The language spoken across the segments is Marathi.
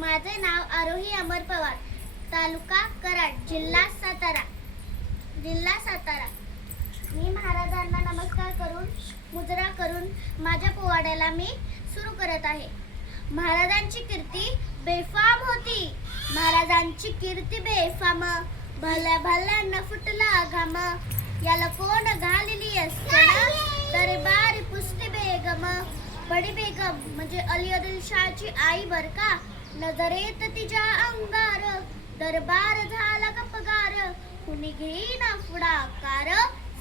माझे नाव आरोही अमर पवार, तालुका कराड, जिल्हा सातारा. मी महाराजांना नमस्कार करून मुजरा करून माझ्या पोवाड्याला मी सुरू करत आहे. महाराजांची कीर्ती बेफाम होती, महाराजांची कीर्ती बेफाम. भल्या भल्यांना फुटला घाम, याला कोण घालिली असताना दरबारी पुसते बेगम. बडी बेगम म्हणजे अली आदिलशाहची आई बर का. नजरेत तिच्या अंगार दरबार झाला गपगार. कुणी घेईना पुढाकार,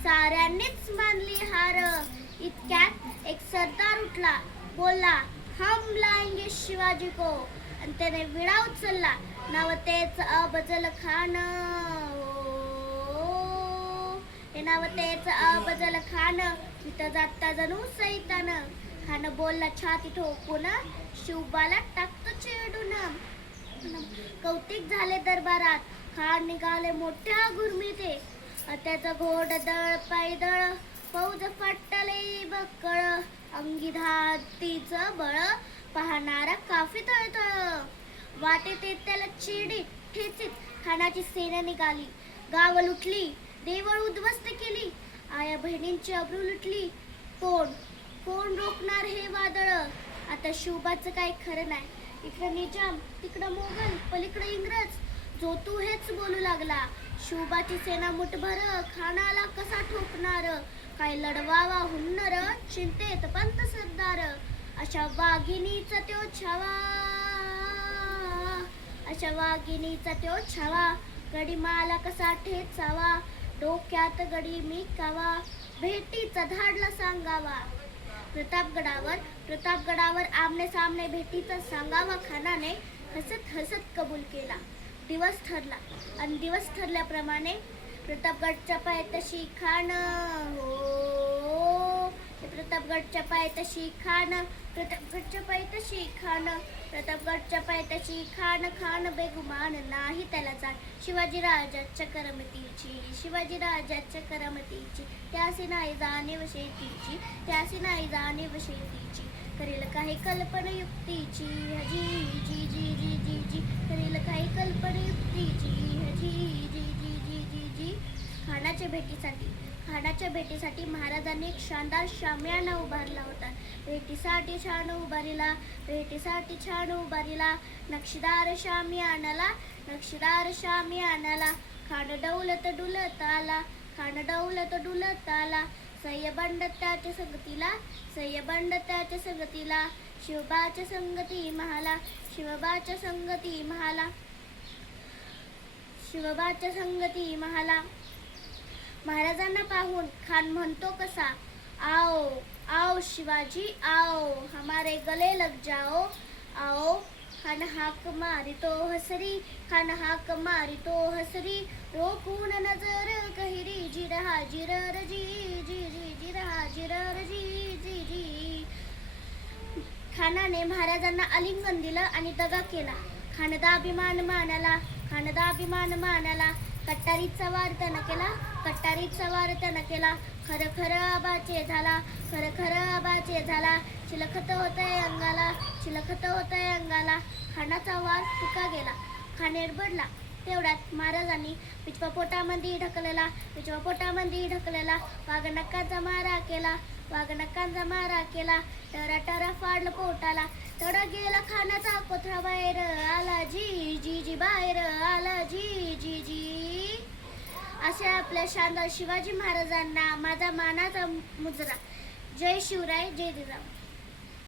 साऱ्यांनीच मानली हार. इतक्यात एक सरदार उठला, बोलला हम लाएंगे शिवाजी को. आणि त्याने विडा उचलला, नाव तेच अफजल खान. हे नाव तेच अफजल खान. तिथं जाता जणू सैतान. खान बोलला छाती ठोकून, शिवबाला टाकतो चिडून. कौतिक झाले दरबारात, खान निघाले मोठ्या गुरमीते. त्याचं घोड दळ पायदळ, फौज फटले बक्कळ. अंगी धातीचं बळ, पाहणारा काफी तळतळ. वाटेत त्याला चिडी ठेचीत खानाची सेना निघाली. गाव लुटली, देवळ उद्ध्वस्त केली. आया बहिणींची अब्रू लुटली. कोण रोखणार हे वादळ. आता शिवबाचं काय खरं नाही. इकडं निजाम, तिकडं मोगल, पलीकडं इंग्रज. जो तू हेच बोलू लागला. शिवबाची सेना मुठभर, खानाला कसा ठोकणार. काय लढवावा हुन्नर, चिंतेत पंत सरदार. अशा वाघिणीचा त्यो छावा. गडीमाला कसा ठेचावा. डोक्यात गडी मी कावा. भेटीचा धाडला सांगावा. प्रतापगडावर आमने सामने भेटीचा सांगावा. खानाने हसत हसत कबूल केला. दिवस ठरला आणि दिवस ठरल्याप्रमाणे प्रतापगडच्या पायथ्याशी खान. प्रतापगडच्या पायथ्याशी खान बेगुमान नाही त्याला जाण. शिवाजी राजाच्या करमतीची त्यासी नाही जाणीव शेतीची. करील काही कल्पनायुक्तीची खानाच्या भेटीसाठी महाराजांनी एक शानदार शामियाना उभारला होता. भेटीसाठी छान उभारिला नक्षीदार शामियानाला. खान डौलत डुलत आला. सय्यबंड त्याच्या संगतीला. शिवबाच्या संगती महाला. महाराजांना पाहून खान म्हणतो कसा, आओ शिवाजी आओ, हमारे गले लग जाओ. आओ. खान हाक मारितो हसरी. रोखून नजर कहिरी. जी रहा जिरर जी. खानाने महाराजांना आलिंगन दिलं आणि दगा केला. खानदा अभिमान मानाला. कट्टारीचा वार त्यानं केला. खर आबाचे झाला. चिलखत होतंय अंगाला. खानाचा वार फुका गेला. खान एरबडला. तेवढ्यात महाराजांनी पिछवा पोटामध्ये ढकलेला. वाघनक्कांचा मारा केला. टरा फाडलं पोटाला. तेवढा गेला खानाचा कोथळा बाहेर आला. जी बाहेर आला. जी. अशा आपल्या शानदार शिवाजी महाराजांना माझा मानाचा मुजरा. जय शिवराय, जय जिजाऊ.